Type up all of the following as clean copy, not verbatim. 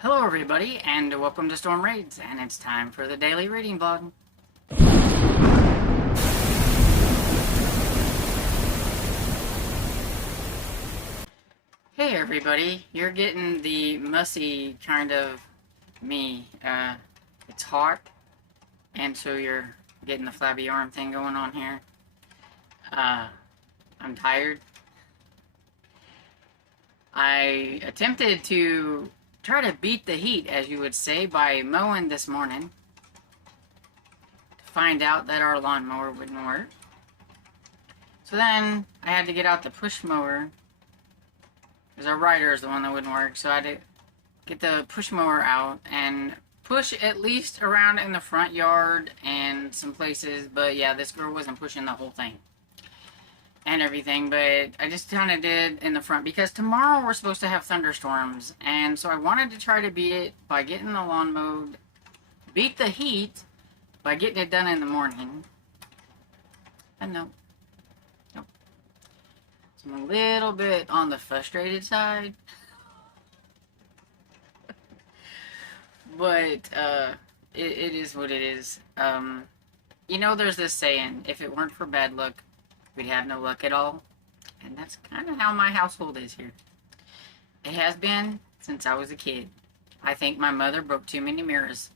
Hello everybody, and welcome to Storm Raids, and it's time for the daily reading vlog. Hey everybody, you're getting the mussy kind of me. It's hot, and so you're getting the flabby arm thing going on here. I'm tired. I attempted to try to beat the heat, as you would say, by mowing this morning to find out that our lawnmower wouldn't work. So then I had to get out the push mower because our rider is the one that wouldn't work. So I had to get the push mower out and push at least around in the front yard and some places. But yeah, this girl wasn't pushing the whole thing and everything, but I just kind of did in the front because tomorrow we're supposed to have thunderstorms, and so I wanted to try to beat it by getting the lawn mowed, beat the heat by getting it done in the morning. And nope. So I'm a little bit on the frustrated side, but it is what it is. You know, there's this saying, if it weren't for bad luck, we'd have no luck at all. And that's kind of how my household is here. It has been since I was a kid. I think my mother broke too many mirrors.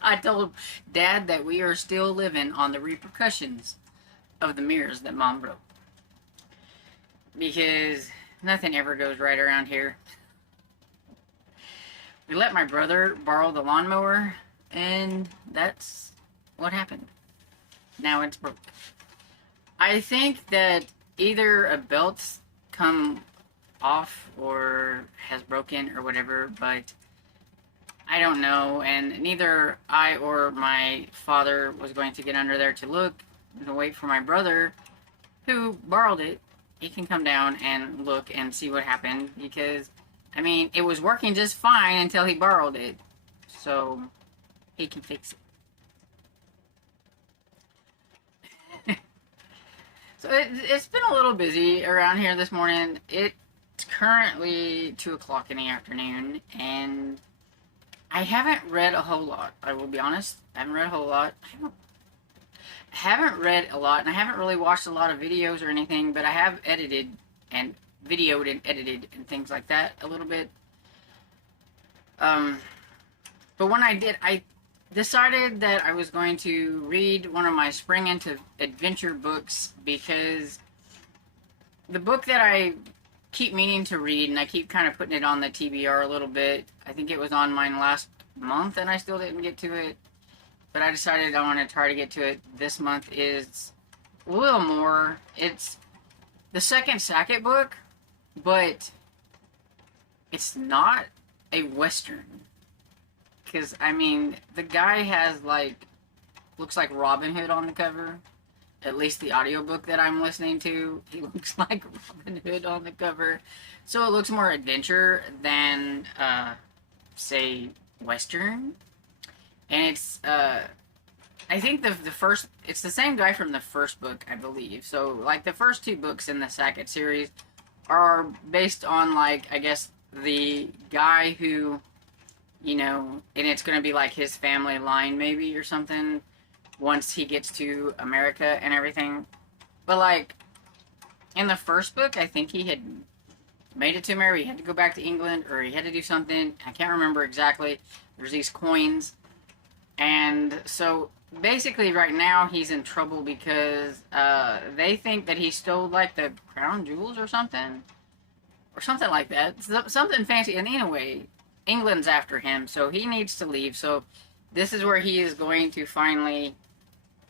I told Dad that we are still living on the repercussions of the mirrors that Mom broke. Because nothing ever goes right around here. We let my brother borrow the lawnmower, and that's what happened. Now it's broke. I think that either a belt's come off or has broken or whatever, but I don't know, and neither I or my father was going to get under there to look and wait for my brother, who borrowed it. He can come down and look and see what happened, because, I mean, it was working just fine until he borrowed it, so he can fix it. So it's been a little busy around here this morning. It's currently 2 o'clock in the afternoon, and I haven't read a whole lot. I will be honest. I haven't read a whole lot. I haven't read a lot, and I haven't really watched a lot of videos or anything, but I have edited and videoed and edited and things like that a little bit. But when I did, I decided that I was going to read one of my spring into adventure books, because the book that I keep meaning to read, and I keep kind of putting it on the TBR a little bit. I think it was on mine last month and I still didn't get to it, but I decided I want to try to get to it this month. Is a little more. It's the second Sackett book, but it's not a Western. Because, I mean, the guy has, like, looks like Robin Hood on the cover. At least the audiobook that I'm listening to, he looks like Robin Hood on the cover. So it looks more adventure than, say, Western. And it's, I think the first, it's the same guy from the first book, I believe. So, like, the first 2 books in the Sackett series are based on, like, I guess, the guy who, you know, and it's going to be like his family line maybe or something once he gets to America and everything. But, like, in the first book, I think he had made it to America. He had to go back to England, or he had to do something. I can't remember exactly. There's these coins. And so, basically, right now, he's in trouble because they think that he stole, like, the crown jewels or something. Or something like that. Something fancy. And anyway, England's after him, so he needs to leave. So this is where he is going to finally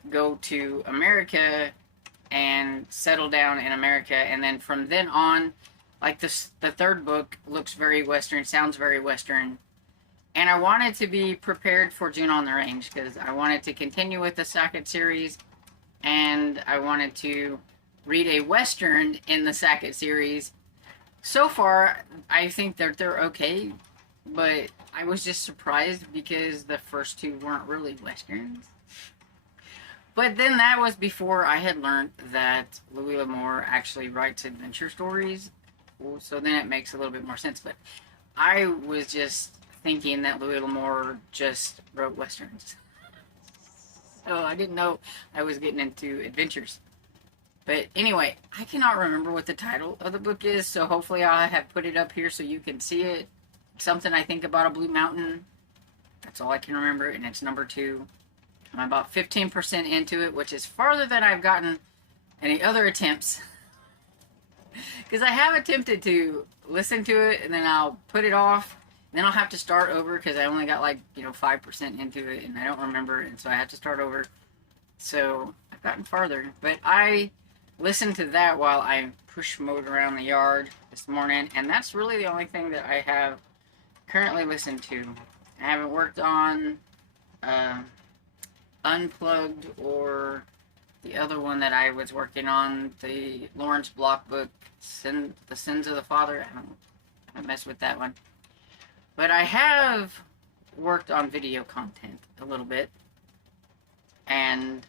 go to America and settle down in America. And then from then on, like the third book looks very Western, sounds very Western. And I wanted to be prepared for June on the Range, because I wanted to continue with the Sackett series, and I wanted to read a Western in the Sackett series. So far, I think that they're okay. But I was just surprised because the first 2 weren't really Westerns. But then that was before I had learned that Louis L'Amour actually writes adventure stories. So then it makes a little bit more sense. But I was just thinking that Louis L'Amour just wrote westerns. So I didn't know I was getting into adventures. But anyway, I cannot remember what the title of the book is, so hopefully I have put it up here so you can see it. Something I Think About a Blue Mountain. That's all I can remember, and it's number 2. I'm about 15% into it, which is farther than I've gotten any other attempts. Because I have attempted to listen to it, and then I'll put it off, and then I'll have to start over, because I only got like, 5% into it, and I don't remember it, and so I have to start over. So I've gotten farther, but I listened to that while I push mowed around the yard this morning, and that's really the only thing that I have currently listened to. I haven't worked on Unplugged or the other one that I was working on, the Lawrence Block book, The Sins of the Father. I haven't messed with that one. But I have worked on video content a little bit and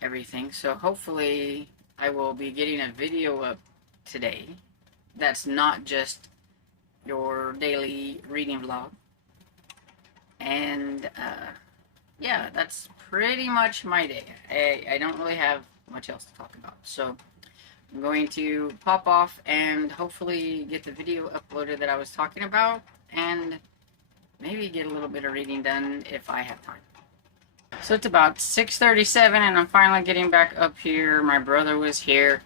everything, so hopefully I will be getting a video up today that's not just your daily reading vlog. And yeah, that's pretty much my day. I don't really have much else to talk about, so I'm going to pop off and hopefully get the video uploaded that I was talking about, and maybe get a little bit of reading done if I have time. So it's about 6:37 and I'm finally getting back up here. My brother was here.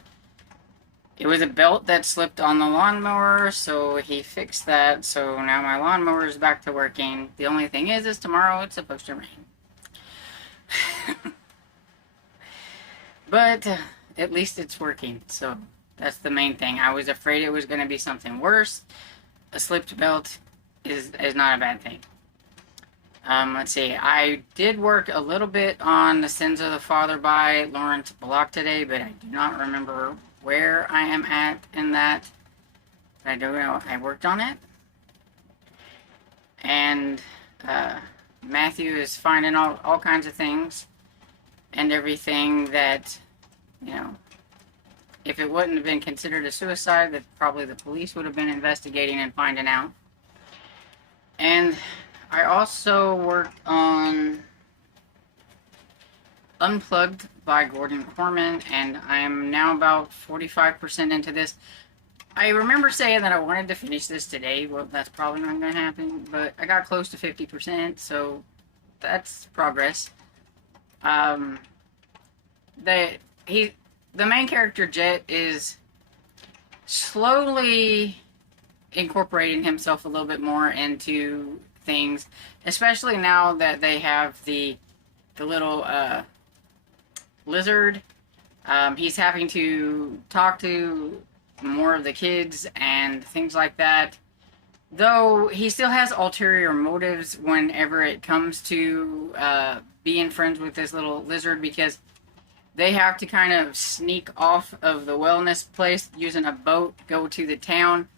It was a belt that slipped on the lawnmower, so he fixed that. So now my lawnmower is back to working. The only thing is tomorrow it's supposed to rain. But at least it's working, so that's the main thing. I was afraid it was going to be something worse. A slipped belt is not a bad thing. Let's see. I did work a little bit on The Sins of the Father by Lawrence Block today, but I do not remember where I am at in that. I don't know. I worked on it. And Matthew is finding all kinds of things and everything that, if it wouldn't have been considered a suicide, that probably the police would have been investigating and finding out. And I also worked on Unplugged by Gordon Corman, and I'm now about 45% into this. I remember saying that I wanted to finish this today. Well, that's probably not going to happen, but I got close to 50%, so that's progress. The main character, Jet, is slowly incorporating himself a little bit more into things, especially now that they have the little lizard. He's having to talk to more of the kids and things like that, though he still has ulterior motives whenever it comes to being friends with this little lizard, because they have to kind of sneak off of the wellness place using a boat, go to the town,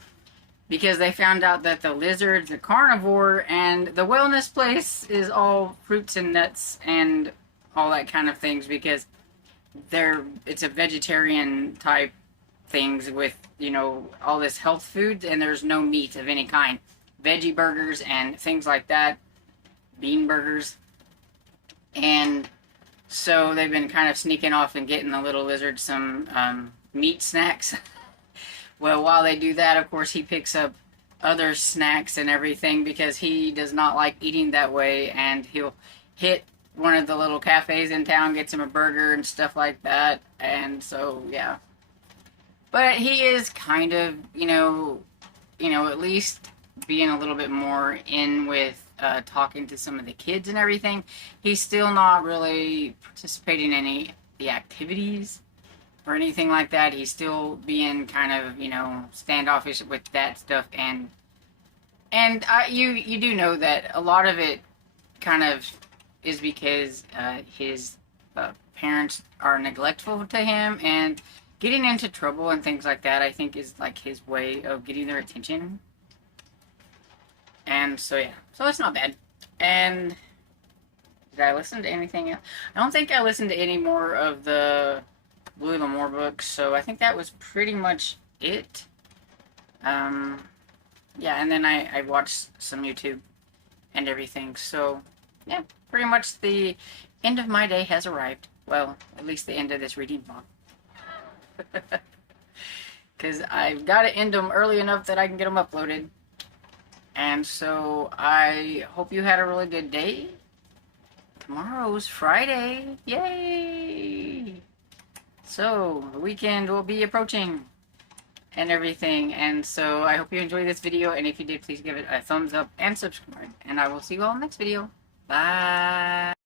because they found out that the lizard's a carnivore and the wellness place is all fruits and nuts and all that kind of things, because it's a vegetarian type things with, all this health food, and there's no meat of any kind. Veggie burgers and things like that. Bean burgers. And so they've been kind of sneaking off and getting the little lizard some meat snacks. Well, while they do that, of course, he picks up other snacks and everything, because he does not like eating that way, and he'll hit one of the little cafes in town, gets him a burger and stuff like that, and so, yeah. But he is kind of, at least being a little bit more in with talking to some of the kids and everything. He's still not really participating in any of the activities or anything like that. He's still being kind of, standoffish with that stuff, and you do know that a lot of it kind of is because his parents are neglectful to him, and getting into trouble and things like that, I think, is like his way of getting their attention. And so, yeah. So it's not bad. And did I listen to anything else? I don't think I listened to any more of the Louis L'Amour books, so I think that was pretty much it. yeah, and then I watched some YouTube and everything. So, yeah, pretty much the end of my day has arrived. Well, at least the end of this reading vlog. Because I've got to end them early enough that I can get them uploaded. And so I hope you had a really good day. Tomorrow's Friday. Yay! So, the weekend will be approaching and everything. And so I hope you enjoyed this video. And if you did, please give it a thumbs up and subscribe. And I will see you all in the next video. Bye!